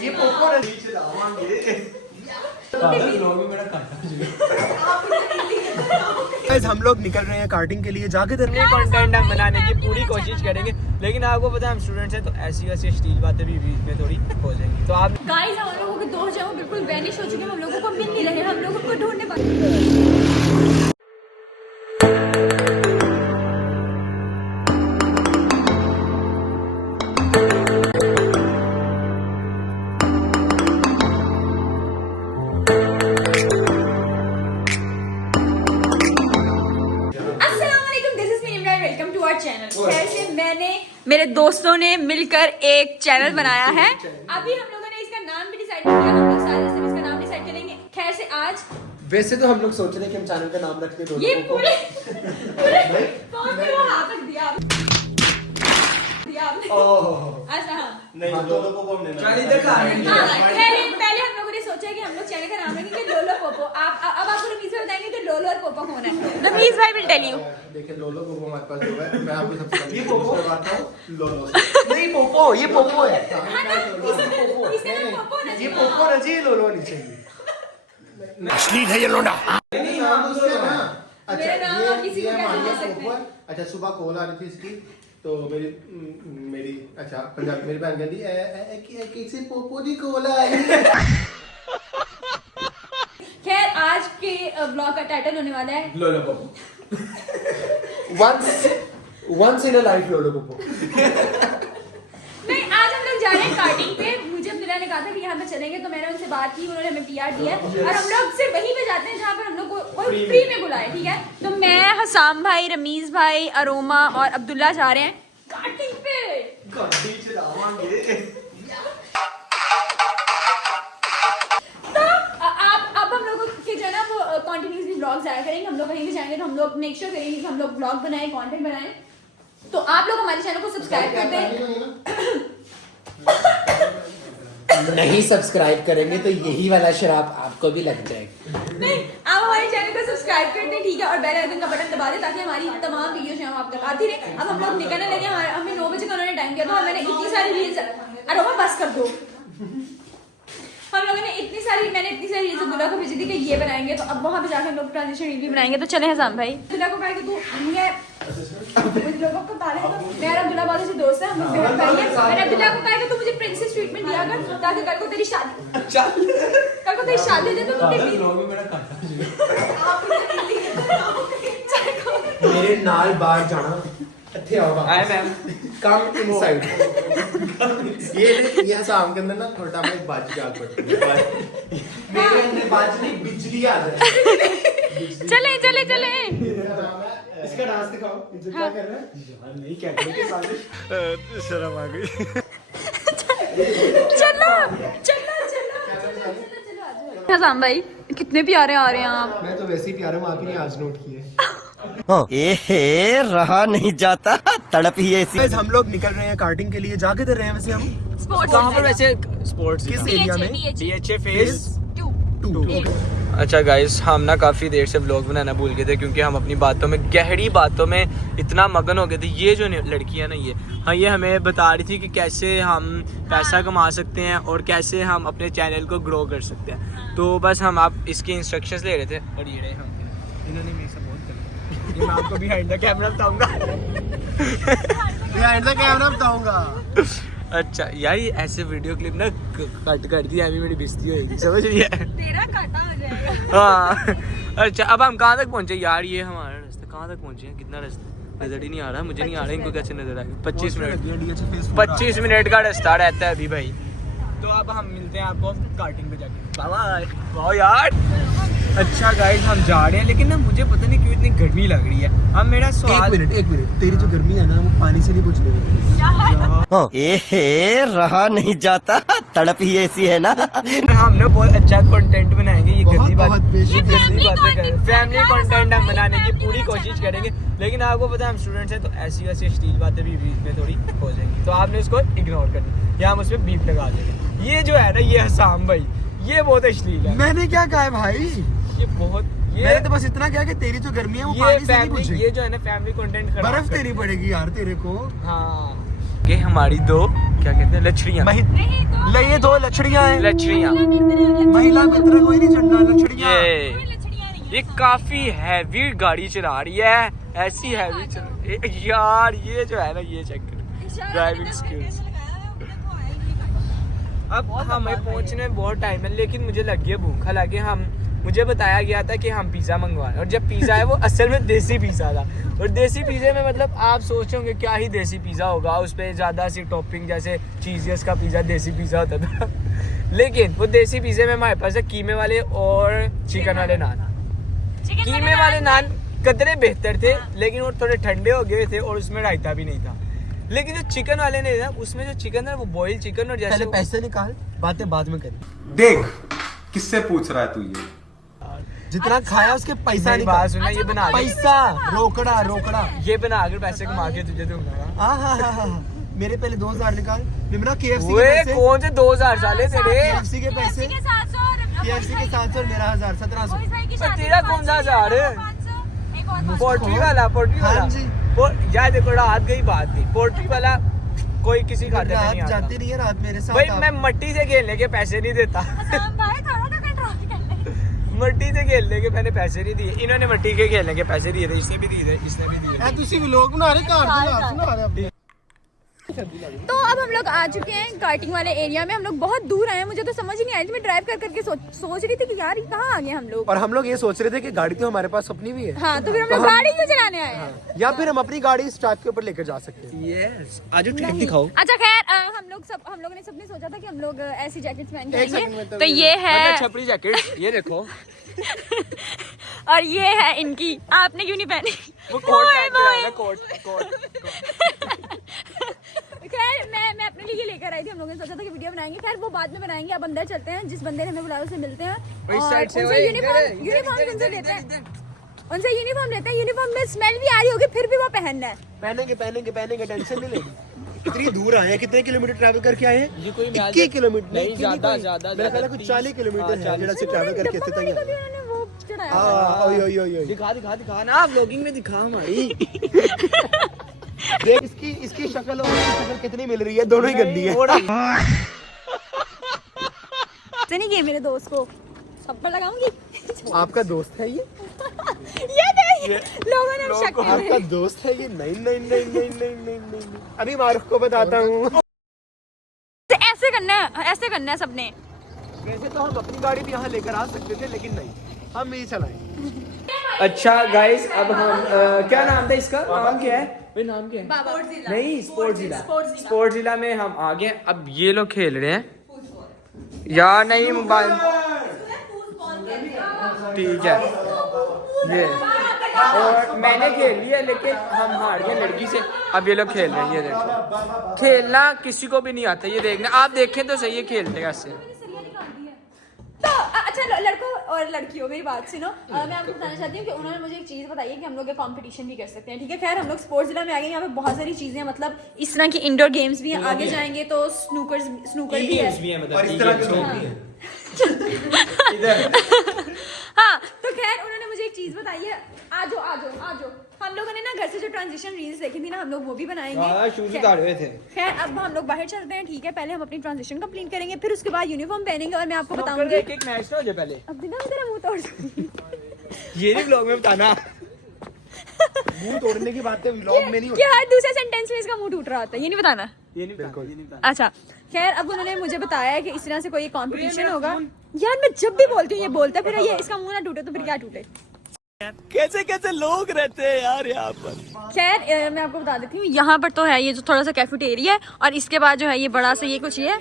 ये पोपो हम लोग निकल रहे हैं कार्टिंग के लिए, जाके कंटेंट हम बनाने की पूरी कोशिश करेंगे, लेकिन आपको पता है हम स्टूडेंट्स हैं तो ऐसी वैसी स्टील बातें भी बीच में थोड़ी हो जाएंगी। तो आप गाइस हम लोगों के दोस्त जो बिल्कुल वैनिश हो चुके हैं, हम लोगों को मिल नहीं रहे, हम लोगों को ढूंढने पाते। मेरे दोस्तों ने मिलकर एक चैनल बनाया है। अभी हम लोगों ने इसका नाम भी डिसाइड किया, हम लोग सारे से इसका नाम डिसाइड करेंगे। खैर से आज वैसे तो हम लोग सोच रहे हैं कि हम चैनल का नाम रखते हैं ये पूरे फोन पे वो हाथ रख दिया आपने। अच्छा हाँ नहीं लोलो पोपो हमने पहले हम लोगों ने सोचा कि हम लोग चैनल का नाम रखेंगे लोलो पोपो। आप अब आपको रमीज भाई बताएंगे कि लोलो और पोपो कौन है। रमीज भाई विल टेल यू। देखिए लोलो पोपो हमारे पास जो है, मैं आपको सबसे पहले ये पोपो बताता हूं। लोलो नहीं पोपो, ये पोपो है। ये पोपो ना जी, लोलो नहीं चाहिए। असली है ये लोंडा। नहीं नाम उसका ना। अच्छा ये किसी को कैसे दे सकते हैं। अच्छा सुबह कॉल आ रही थी इसकी, तो मेरी अच्छा पंजाबी मेरी बहन कहती किसी पोपो दी कॉल आई। खैर आज के ब्लॉग का टाइटल होने वाला है लोलो Poopó. once in a life लोलो पोपो। नहीं आज हम लोग जा रहे हैं कार्टिंग पे। मुझे अब्दुल्ला ने कहा था कि यहाँ पे चलेंगे, तो मैंने उनसे बात की, उन्होंने हमें PR दिया और हम लोग सिर्फ वहीं पे जाते हैं जहाँ पर हम लोग को कोई फ्री में बुलाए। ठीक है, तो मैं, हसाम भाई, रमीज भाई, अरोमा और अब्दुल्ला जा रहे हैं कार्टिंग पे। गाड़ी चलावांगे। तो अब हम लोगों के जो है ना वो कंटिन्यूअसली व्लॉग्स आया करेंगे। हम लोग कहीं भी जाएंगे तो हम लोग मेक श्योर करेंगे कि हम लोग व्लॉग बनाएं, कंटेंट बनाएं। तो आप लोग हमारे चैनल को सब्सक्राइब कर दें। नहीं सब्सक्राइब करेंगे तो यही वाला शराब आपको भी लग जाएगा। नहीं, आप हमारे चैनल को सब्सक्राइब कर दें, ठीक है, और बेल आइकन का बटन दबा दें ताकि हमारी तमाम वीडियोस जो आप तक आती रहे। अब हम लोग निकलने लगे, हमें 9 बजे का उन्होंने टाइम दिया था, मैंने इतनी सारी रील्स, अरे बस कर दो। हम लोगों ने इतनी सारी रील्स अब्दुल्ला को भेजी थी कि ये बनाएंगे, तो अब वहाँ पे जाकर हम लोग ट्रांजिशन रील भी बनाएंगे। तो चले हसाम भाई, अब्दुल्ला को कहा कि तू लोगों को बता रहे हो मेरा अब्दुल्ला बहुत अच्छे दोस्त है, हम लोग बहन भाई हैं। मैंने अब्दुल्ला को कहा कि तू मुझे प्रिंसेस ट्रीटमेंट दिया कर ताकि कल को तेरी शादी हो जाए तो मेरे नाल बाहर जाना ਇੱਥੇ आओगा आई मैम कम इनसाइड। ये हसाम के अंदर ना थोड़ा में बाज जाग पड़ती है, मेरे अंदर बाज नहीं बिजली आ जाए। चले इसका डांस दिखाओ, ये क्या कर रहा है यार, नहीं क्या कर के साथ शर्म आ गई। चलो हसाम भाई कितने प्यारे आ रहे हैं आप। मैं तो वैसे ही प्यारा हूं, आप ही ने आज नोट किए। रहा नहीं जाता, तड़प ही ऐसी। हम लोग निकल रहे हैं कार्टिंग के लिए, जा किधर रहे हैं वैसे हम? स्पोर्ट्स कहाँ पर वैसे? स्पोर्ट्स किस एरिया में? DHA phase 2। अच्छा गाइस, हम ना काफ़ी देर से व्लॉग बनाना भूल गए थे क्योंकि हम अपनी बातों में, गहरी बातों में इतना मगन हो गए थे। ये जो लड़की है ना, ये हमें बता रही थी कि कैसे हम पैसा कमा सकते हैं और कैसे हम अपने चैनल को ग्रो कर सकते हैं। तो बस हम आप इसकी इंस्ट्रक्शंस ले रहे थे और ये रहे हम, इन्होंने मेरे सपोर्ट कर लिया। मैं आपको बिहाइंड द कैमरा बताऊंगा। अच्छा यार, ये ऐसे वीडियो क्लिप ना कट कर दी, अभी मेरी बेइज्जती होगी, समझ रही है? तेरा काटा हो जाएगा। हाँ अच्छा, अब हम कहाँ तक पहुँचे यार? ये हमारा रास्ता कहाँ तक पहुँचे हैं? कितना रास्ता नजर ही नहीं आ रहा, मुझे नहीं आ रहा, इनको कैसे नजर आएगा? 25 मिनट का रास्ता रहता है अभी भाई। तो अब हम मिलते हैं आपको कार्टिंग पे जाके। बाय वाह यार। अच्छा गाइस, हम जा रहे हैं, लेकिन ना मुझे पता नहीं क्यों इतनी गर्मी लग रही है। अब मेरा सवाल, एक मिनट, तेरी जो गर्मी है ना वो पानी से नहीं बुझ रही। रहा नहीं जाता, तड़प ही ऐसी है ना। हम ना बहुत अच्छा कंटेंट बनाएंगे। ये गंदी बातें फैमिली कंटेंट हम बनाने की पूरी कोशिश करेंगे, लेकिन आपको पता है हम स्टूडेंट्स हैं तो ऐसी वैसी स्टील बातें भी बीच में थोड़ी हो जाएंगी, तो आपने उसको इग्नोर करना या हम उस पर बीप लगा देंगे। ये जो है ना, ये हसाम भाई, ये बहुत अश्लील है। मैंने क्या कहा है भाई? ये बहुत, मैंने तो बस इतना कहा कि तेरी जो गर्मी है वो पानी से नहीं बुझेगी। ये जो है ना फैमिली कंटेंट बर्फ तेरी पड़ेगी यार तेरे को। हाँ आगे हमारी दो क्या कहते हैं लछड़ियाँ ये दो लछड़ियाँ हैं। लछड़ियाँ महिला मित्र कोई नहीं चढ़ना, लछड़ियाँ। ये काफी हैवी गाड़ी चला रही है, ऐसी हैवी चल यार। ये जो है ना ये चेक करो ड्राइविंग स्किल्स। अब हमें पहुंचने में बहुत टाइम है लेकिन मुझे लगी है भूख। हालांकि मुझे बताया गया था कि हम पिज़्ज़ा मंगवाएं और जब पिज़्ज़ा है वो असल में देसी पिज़्ज़ा था। और देसी पिज़्ज़े में मतलब आप सोच होंगे क्या ही देसी पिज़्ज़ा होगा, उस पर ज़्यादा सी टॉपिंग जैसे चीज़ियस का पिज़्ज़ा देसी पिज़्ज़ा होता था लेकिन वो देसी पिज़्ज़े में हमारे पास है कीमे वाले और चिकन वाले नान। कीमे वाले नान कतरे बेहतर थे लेकिन वो थोड़े ठंडे हो गए थे और उसमें रायता भी नहीं था। लेकिन जो चिकन वाले ने था उसमें जो चिकन था वो बॉयल चिकन और जैसे पहले पैसे निकाल, बातें बाद में करें। देख किससे पूछ रहा है तू ये? जितना खाया उसके पैसा मेरी बात सुनना, ये बना पैसा रोकड़ा ये बना कर पैसे कमा के तुझे दूंगा। हाँ मेरे पहले 2000 निकाल निम्रा। KFC वे के पैसे, कौन से 2000 साले तेरे? KFC के पैसे, KFC के 700 मेरा 1000 1700। तेरा कौन सा 1000? पोल्ट्री वाला हाँ जी। यार देखो रात गई बात थी, पोल्ट्री वाला कोई किसी खाते में नहीं रात आता। जाती नहीं है, रात मेरे साथ भाई आप। मैं मट्टी से खेलने के पैसे नहीं देता मट्टी से खेलने के मैंने पैसे नहीं दिए, इन्होंने मट्टी के खेलने के पैसे दिए थे, इसने भी दिए थे, इसने भी दिए थे। तुसी व्लॉग बना रहे, कार दी लात सुना रहे अपने। तो अब हम लोग आ चुके हैं कार्टिंग वाले एरिया में। हम लोग बहुत दूर आए हैं, मुझे तो समझ ही नहीं आई थी। मैं ड्राइव कर करके सोच रही थी कि यार ये कहाँ आ गए हम लोग। और हम लोग ये सोच रहे थे कि गाड़ी तो हमारे पास अपनी भी है। हाँ तो फिर हम लोग गाड़ी क्यों चलाने आए हैं? या फिर हम अपनी गाड़ी इस ट्रैक के ऊपर लेकर जा सकते हैं। यस आज ट्रिक दिखाओ। अच्छा खैर हम लोगों ने सबने सोचा था कि हम लोग ऐसी जैकेट्स पहन के आएंगे। तो ये है छपरी जैकेट, ये देखो और ये है इनकी। आपने क्यों नहीं पहनी? वो कोट पहन के आया ना, कोट खैर मैं अपने लिए लेकर आई थी। हम लोगों ने सोचा था कि वीडियो बनाएंगे, खैर वो बाद में बनाएंगे। अब अंदर चलते हैं, जिस बंदे ने हमें बुलाया उसे मिलते हैं और उनसे यूनिफॉर्म उनसे लेते हैं, उनसे यूनिफॉर्म लेते हैं। यूनिफॉर्म में स्मेल भी आ रही होगी फिर भी वो पहनना है। पहनेंगे टेंशन नहीं लेनी। कितनी दूर आए हैं, कितने किलोमीटर ट्रैवल करके आए हैं? ये कोई 21 किलोमीटर नहीं, ज्यादा मेरा ख्याल है कुछ 40 किलोमीटर है जेड़ा से ट्रैवल करके इतने तक आए। उन्होंने वो चढ़ाया। हां ओय दिखा ना व्लॉगिंग में दिखा हमारी देख इसकी शक्ल और इसकी शक्ल कितनी मिल रही है, दोनों ही गंदी है। से नहीं गए मेरे दोस्त को थप्पड़ लगाऊंगी। आपका दोस्त है ये लोगों ने शक किया। आपका दोस्त है ये? नहीं। अभी मारूफ को बताता हूँ। ऐसे करना है सबने। वैसे तो हम अपनी गाड़ी भी यहाँ लेकर आ सकते थे लेकिन नहीं, हम यही चलाएंगे। अच्छा गाइस अब हम क्या नाम था इसका? नाम क्या है भाई? नाम क्या है? नहीं स्पोर्ट्स जिला में हम आ गए। अब ये लोग खेल रहे हैं यार, नहीं मोबाइल ठीक है ये, और मैंने खेल लिया लेकिन हम हार गए लड़की से। अब ये लोग खेल रहे हैं, ये देखो खेलना किसी को भी नहीं आता। ये देखना, आप देखें तो सही है खेलते कैसे। तो अच्छा लड़कों और लड़कियों मेरी बात सुनो। मैं आपको बताना चाहती हूँ कि उन्होंने मुझे एक चीज़ बताई है कि हम लोग कंपटीशन भी कर सकते हैं। ठीक है खैर हम लोग स्पोर्ट्स जिला में आ गए। यहाँ पे बहुत सारी चीजें मतलब इस तरह की इंडोर गेम्स भी हैं। आगे जाएंगे तो स्नूकर भी है और इस तरह के लोग भी हैं। हाँ तो खैर उन्होंने मुझे एक चीज बताई है। आजो हम लोगों ने ना घर से जो ट्रांजिशन रील्स देखी थी ना, हम लोग वो भी बनाएंगे। शूज उतारे हुए थे। खैर अब हम लोग बाहर चलते हैं। ठीक है पहले हम अपनी ट्रांजिशन कंप्लीट करेंगे, फिर उसके बाद यूनिफॉर्म पहनेंगे और मैं आपको बताऊंगी। एक मैच ना हो जाए पहले। अब देखा मेरा मुंह तोड़ ये नहीं व्लॉग में बताना। मुंह तोड़ने की बातें व्लॉग में नहीं होती। क्या हर दूसरे सेंटेंस में इसका मुंह टूट रहा होता है, ये नहीं बताना। ये नहीं बताना। अच्छा खैर अब उन्होंने मुझे बताया है कि इस तरह से कोई कंपटीशन होगा। यार मैं जब भी बोलती हूँ ये बोलता फिर ये इसका मुंह ना टूटे तो फिर क्या टूटे। कैसे लोग रहते हैं यार यहाँ पर। खैर मैं आपको बता देती हूँ, यहाँ पर तो है ये जो थोड़ा सा कैफेटेरिया है और इसके बाद जो है ये बड़ा सा ये कुछ ये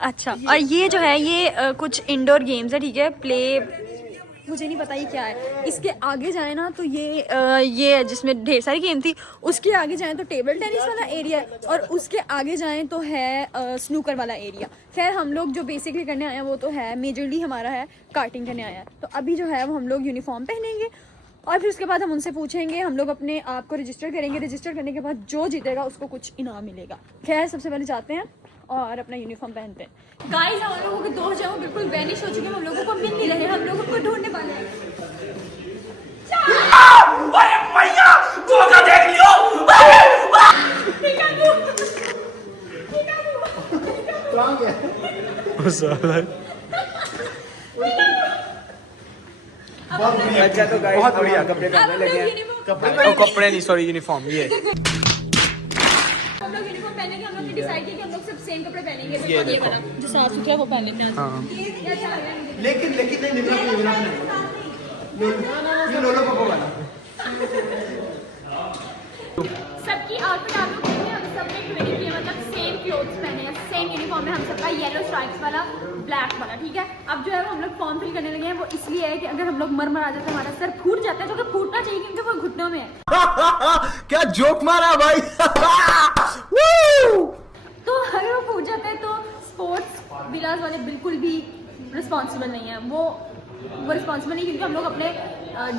अच्छा, और ये जो है ये कुछ इंडोर गेम्स है। ठीक है प्ले मुझे नहीं पता ये क्या है। इसके आगे जाए ना तो ये जिसमें ढेर सारी गेम थी, उसके आगे जाए तो टेबल टेनिस वाला एरिया है और उसके आगे जाए तो है स्नूकर वाला एरिया। खैर हम लोग जो बेसिकली करने आए हैं वो तो है मेजरली हमारा है कार्टिंग करने आया है। तो अभी जो है वो हम लोग यूनिफॉर्म पहनेंगे और फिर उसके बाद हम उनसे पूछेंगे, हम लोग अपने आप को रजिस्टर करेंगे। रजिस्टर करने के बाद जो जीतेगा उसको कुछ इनाम मिलेगा। खैर सबसे पहले जाते हैं और अपना यूनिफॉर्म पहनते हैं। गाइस हम लोगों के दो जगह बिल्कुल वैनिश हो चुके हैं, हम लोगों को मिल नहीं रहे, हम लोगों को ढूंढने वाले हैं। अरे भैया वो तो देख लियो। कहाँ गया? अच्छा तो गाइस बहुत बढ़िया। कपड़े पहनने लगे हैं। कपड़े कपड़े नहीं, सॉरी, यूनिफॉर्म। ये हम लोग यूनिफॉर्म पहनेंगे, हम लोग ने डिसाइड किया कि हम लोग सब सेम कपड़े पहनेंगे। ये देखो। वाला जो साफ सुथरा वो पहन लेते हैं। हाँ। ये अच्छा लग रहा है। लेकिन नहीं निमरा को निमरा ये लोलो पापा वाला। सबकी आउटफिट आप लोग देखिए, हम सब ने ट्विनिंग की है, मतलब सेम क्लोथ्स पहने हैं, सेम यूनिफॉर्म है हम सबका, येलो स्ट्राइप्स वाला, ब्लैक वाला, ठीक है। अब जो है वो हम लोग फॉर्म फिल करने लगे हैं, वो इसलिए है कि अगर हम लोग मर आ जाते हैं, हमारा सर फूट जाता है, तो कि फूटना चाहिए क्योंकि वो घुटनों में है। क्या जोक मारा भाई। तो अगर वो फूट जाता है तो स्पोर्ट्स विलास वाले बिल्कुल भी रिस्पॉन्सिबल नहीं है, वो रिस्पॉन्सिबल नहीं, क्योंकि हम लोग अपने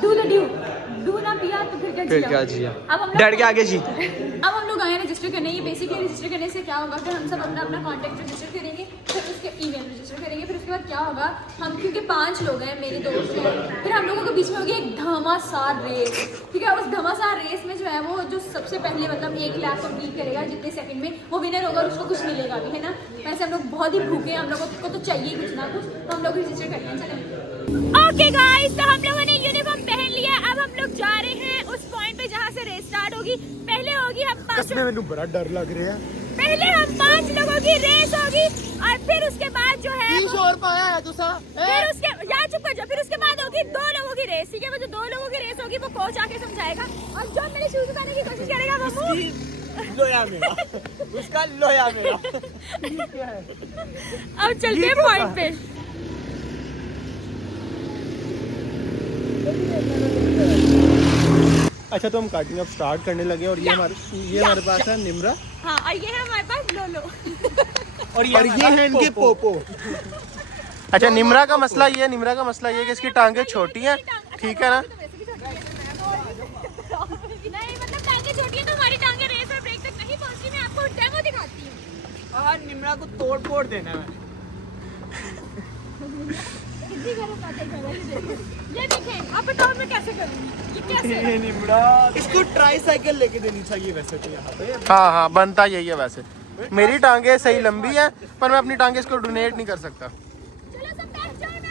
डू ना पिया तो फिर क्या जिया। अब हम लोग डर के आगे जीत। अब हम लोग आए हैं रजिस्टर करने। ये बेसिकली रजिस्टर करने से क्या होगा कि हम सब अपना कॉन्टैक्ट रजिस्टर करेंगे, फिर उसके ईमेल रजिस्टर करेंगे, फिर उसके बाद क्या होगा, हम क्योंकि 5 लोग हैं, मेरे दोस्त हैं, फिर हम लोगों के बीच में होगी एक घमासान रेस, ठीक है। उस घमासान रेस में जो है वो जो सबसे पहले मतलब 1 लाख कंप्लीट करेगा जितने सेकंड में, वो विनर होगा और उसको कुछ मिलेगा भी, है ना। वैसे हम लोग बहुत ही भूखे हैं, हम लोगों को तो चाहिए कुछ ना कुछ, तो हम लोग रजिस्टर करते हैं। चलें। ओके गाइस, तो हम लोगों ने यूनिफॉर्म पहन लिया। अब हम लोग जा रहे हैं उस पॉइंट पे जहाँ से रेस स्टार्ट होगी। पहले होगी हम 5 मैंने बड़ा डर लग रहा है। पहले हम 5 लोगों की रेस होगी और फिर उसके बाद जो है और पाया है दूसरा। फिर उसके यार चुप कर जाओ, फिर उसके बाद होगी 2 लोगों की रेस, ठीक है। वो जो 2 लोगों की रेस होगी वो कोच आके समझाएगा, और जो मेरे शूज उतारने की कोशिश करेगा वो लोया मेरा, उसका लोया मेरा। अब चलते हैं पॉइंट पे। अच्छा तो हम कार्टिंग अब स्टार्ट करने लगे और ये हमारे पास है निमरा हाँ, और ये है हमारे पास लोलो। और ये है इनके पोपो। अच्छा निमरा का मसला ये है कि इसकी टांगे छोटी हैं, ठीक है ना। नहीं मतलब टांगे छोटी है तो हमारी टांगे रेस और ब्रेक तक नहीं पहुंचती। मैं आपको डेमो दिखाती हूँ। और निमरा को तोड़ फोड़ देना है। कितनी गरम बात है। ये देखें, अब बताओ मैं कैसे करूँगी, ये कैसे। निमरा इसको ट्राईसाइकिल लेके देनी चाहिए वैसे तो यहाँ पे। हाँ बनता यही है वैसे। मेरी टांगे सही लंबी है पर मैं अपनी टांगे इसको डोनेट नहीं कर सकता। चलो सब बैठ जाओ ना।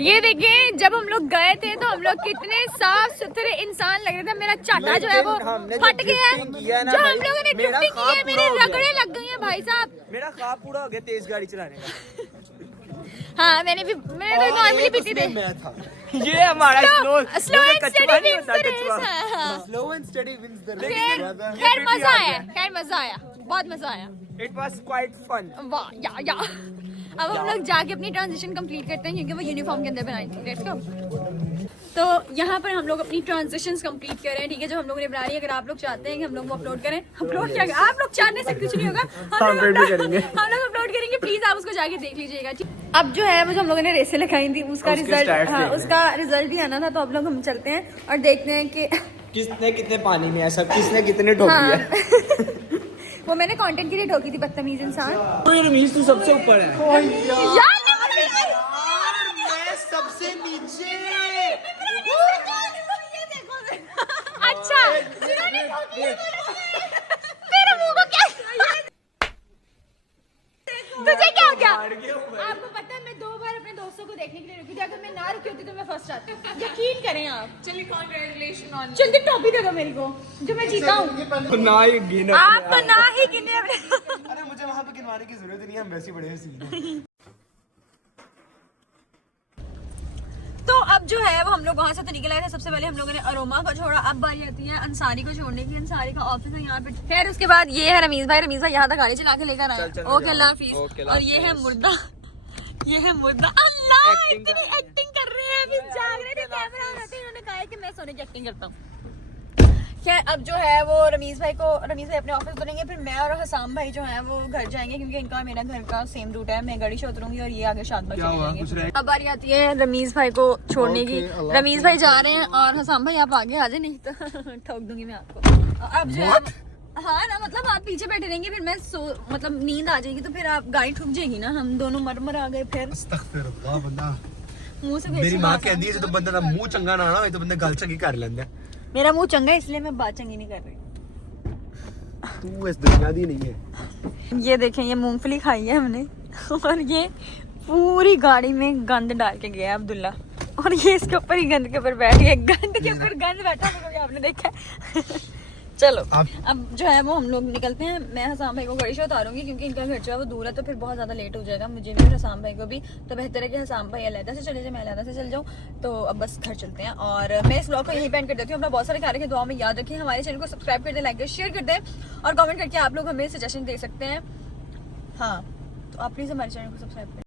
ये देखिए, जब हम लोग गए थे तो हम लोग कितने साफ सुथरे इंसान लग रहे थे। मेरा चाटा जो है वो फट गया है। जो हम लोगों ने ड्रिफ्टिंग की है, मेरे रगड़े लग गई हैं भाई साहब। मेरा ख्वाब पूरा हो गया तेज गाड़ी चलाने का। हाँ मैंने तो नॉर्मली पीती थी। ये हमारा slow and study wins the race. Slow and study wins the race. खैर मजा आया, बहुत मजा आया। It was quite fun. वाह या। अब हम लोग जाके अपनी ट्रांजिशन कंप्लीट करते हैं क्योंकि वो यूनिफॉर्म के अंदर बनाई थी। Let's go. तो यहाँ पर हम लोग अपनी ट्रांजिशंस कंप्लीट कर रहे हैं, ठीक है, जो हम लोगों ने बना रही है। अगर आप लोग चाहते हैं कि हम लोग वो अपलोड करें, अपलोड क्या, आप लोग चाहने से कुछ नहीं होगा, हम लोग अपलोड करेंगे। प्लीज आप उसको जाके देख लीजिएगा, ठीक। अब जो है वो जो हम लोगों ने रेसें लगाई थी उसका रिजल्ट भी आना था, तो अब लोग हम चलते हैं और देखते हैं कि किसने कितने पानी में है, सब किसने कितने ठोकी है। वो मैंने कंटेंट के लिए ठोकी थी, बदतमीज इंसान। रमीज तू सबसे ऊपर है। मैं सबसे नीचे। अच्छा मेरे मुंह को क्या, तुझे क्या हो गया? आपको पता है मैं 2 बार अपने दोस्तों को देखने के लिए रुकी थी, अगर मैं ना रुकी होती तो मैं फर्स्ट आती। यकीन करें आप। चलिए कांग्रेचुलेशन ऑन। जल्दी टॉपी दे दो मेरे को जो मैं जीता हूँ। ना ही गिनो, आप तो ना ही गिने अपने। अरे मुझे वहाँ पे गिनवाने की जरूरत नहीं है, हम वैसे बड़े सीन। तो अब जो है वो हम लोग वहाँ से तो निकल आए थे। सबसे पहले हम लोगों ने अरोमा को छोड़ा, अब बारी आती है अंसारी को छोड़ने की। अंसारी का ऑफिस है यहाँ पे। खैर उसके बाद ये है रमीज भाई यहाँ तक गाड़ी चला के लेकर आए। ओके अल्लाह हाफिज। और ये है मुर्दा, अल्लाह इतनी एक्टिंग कर रहे हैं, अभी जाग रहे थे, कैमरा ऑन होते इन्होंने कहा कि मैं सोने की एक्टिंग करता हूँ। खैर अब जो है वो रमीज भाई अपने ऑफिस बनेंगे, फिर मैं और हसाम भाई जो है वो घर जाएंगे क्योंकि इनका मेरा घर का सेम रूट है। मैं गाड़ी से उतरूंगी और ये आगे शाद भाई चले जाएंगे। अब बारी आती है रमीज भाई को छोड़ने की। रमीज भाई जा रहे हैं और हसाम भाई आप आगे आ जाए, नहीं तो ठोक दूंगी मैं आपको। अब जो है हाँ ना, मतलब आप पीछे बैठे रहेंगे, फिर मैं मतलब नींद आ जाएगी तो फिर आप गाड़ी ठुक जाएगी ना। हम दोनों मर आ गए फिर। मुंह से मेरी माँ कहती है तो बंदा मुंह चंगा ना होए तो बंदा गल चंगी कर लेंदा। मेरा मुंह चंगा है इसलिए मैं बात चंगी नहीं कर रही। तू इस दुनिया दी नहीं है। ये देखें, ये मूंगफली खाई है हमने और ये पूरी गाड़ी में गंद डाल के गया अब्दुल्ला, और ये इसके ऊपर ही गंद के ऊपर बैठ गया, गंद के ऊपर गंद बैठा होगा, आपने देखा है। चलो अब जो है वो हम लोग निकलते हैं। मैं हसाम भाई को गाड़ी से उतारूंगी क्योंकि इनका घर जो है वो दूर है, तो फिर बहुत ज़्यादा लेट हो जाएगा मुझे भी और हसाम भाई को भी। तो बेहतर है कि हसाम भाई अलहदा से चले जाए, मैं अलहदा से चल जाऊँ। तो अब बस घर चलते हैं और मैं इस ब्लॉग को यहीं पे एंड कर देती हूँ। अपना बहुत सारे ख्याल रखें, दुआ में याद रखें, हमारे चैनल को सब्सक्राइब कर दें, लाइक कर शेयर कर दें और कमेंट करके आप लोग हमें सजेशन दे सकते हैं। हाँ, तो आप प्लीज़ हमारे चैनल को सब्सक्राइब करें।